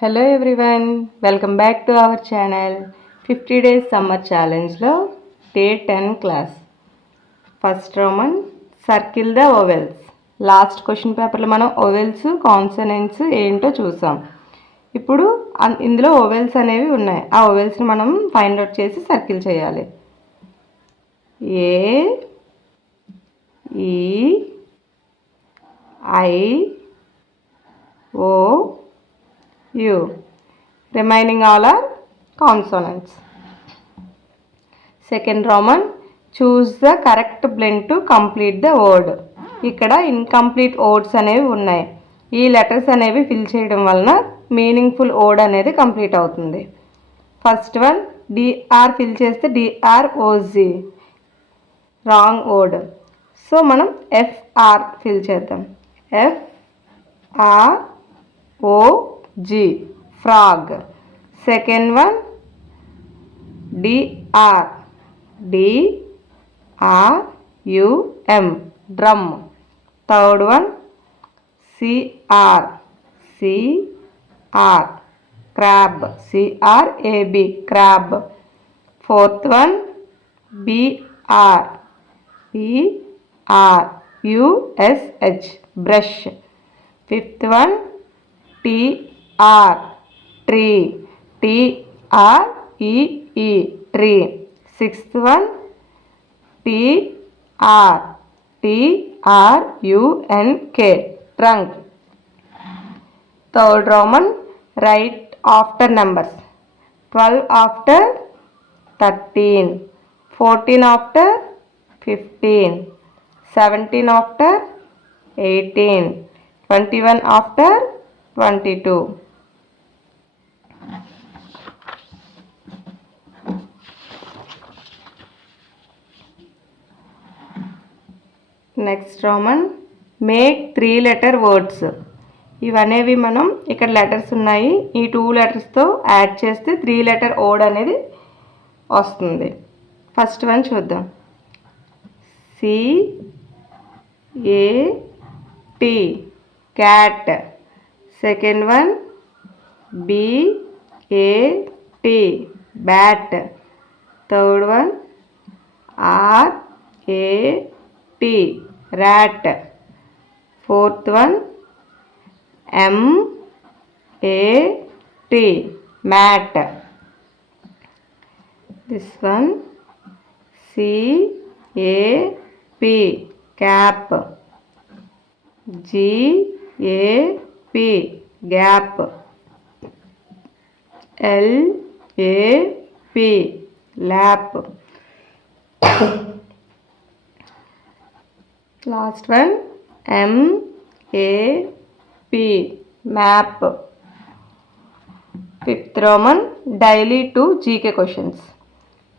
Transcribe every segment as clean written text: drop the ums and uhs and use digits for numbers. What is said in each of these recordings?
Hello everyone, welcome back to our channel. 50 days summer ఛాలెంజ్లో day 10 class first Roman circle the vowels. Last question పేపర్లో మనం vowels consonants ఏంటో చూసాం. ఇప్పుడు ఇందులో ఓవెల్స్ అనేవి ఉన్నాయి. ఆ ఓవెల్స్ని మనం ఫైండ్ అవుట్ చేసి సర్కిల్ చేయాలి. A, E, I, O, U. Remaining all are consonants. Second Roman, choose the correct blend to complete the word. ఇక్కడ ఇన్కంప్లీట్ వర్డ్స్ అనేవి ఉన్నాయి. ఈ లెటర్స్ అనేవి ఫిల్ చేయడం వలన మీనింగ్ఫుల్ వర్డ్ అనేది కంప్లీట్ అవుతుంది. ఫస్ట్ వన్ డిఆర్ ఫిల్ చేస్తే డిఆర్ఓజీ రాంగ్ వర్డ్. సో మనం ఎఫ్ఆర్ ఫిల్ చేద్దాం. FROG frog. Second one DRUM drum. Third one CR crab crab. Fourth one BRUSH brush. Fifth one tree TREE tree. Sixth one TRUNK trunk. Third Roman, write after numbers. 12 after 13, 14 after 15, 17 after 18, 21 after 22. Next Roman make 3 letter words. ఇవనేవి మనం ఇక్కడ లెటర్స్ ఉన్నాయి. ఈ 2 లెటర్స్తో యాడ్ చేస్తే 3 letter word అనేది వస్తుంది. First one చూద్దాం. CAT cat. Second one BAT bat. Third one RAT rat. Fourth one MAT mat. This one CAP cap. GAP gap. LAP lap. Last one MAP map. Fifth Roman, daily 2 GK questions.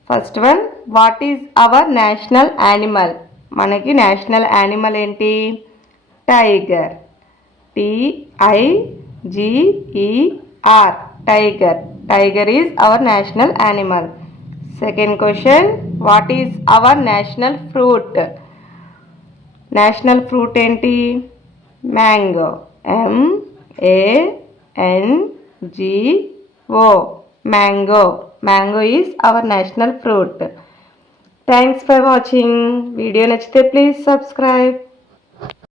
First one, what is our national animal? మనకి national animal ఏంటి? Tiger. TIGER tiger. Tiger is our national animal. Second question, what is our national fruit? National fruit ఏంటి? Mango. MANGO mango. Mango is our national fruit. Thanks for watching. Video నచ్చితే please subscribe.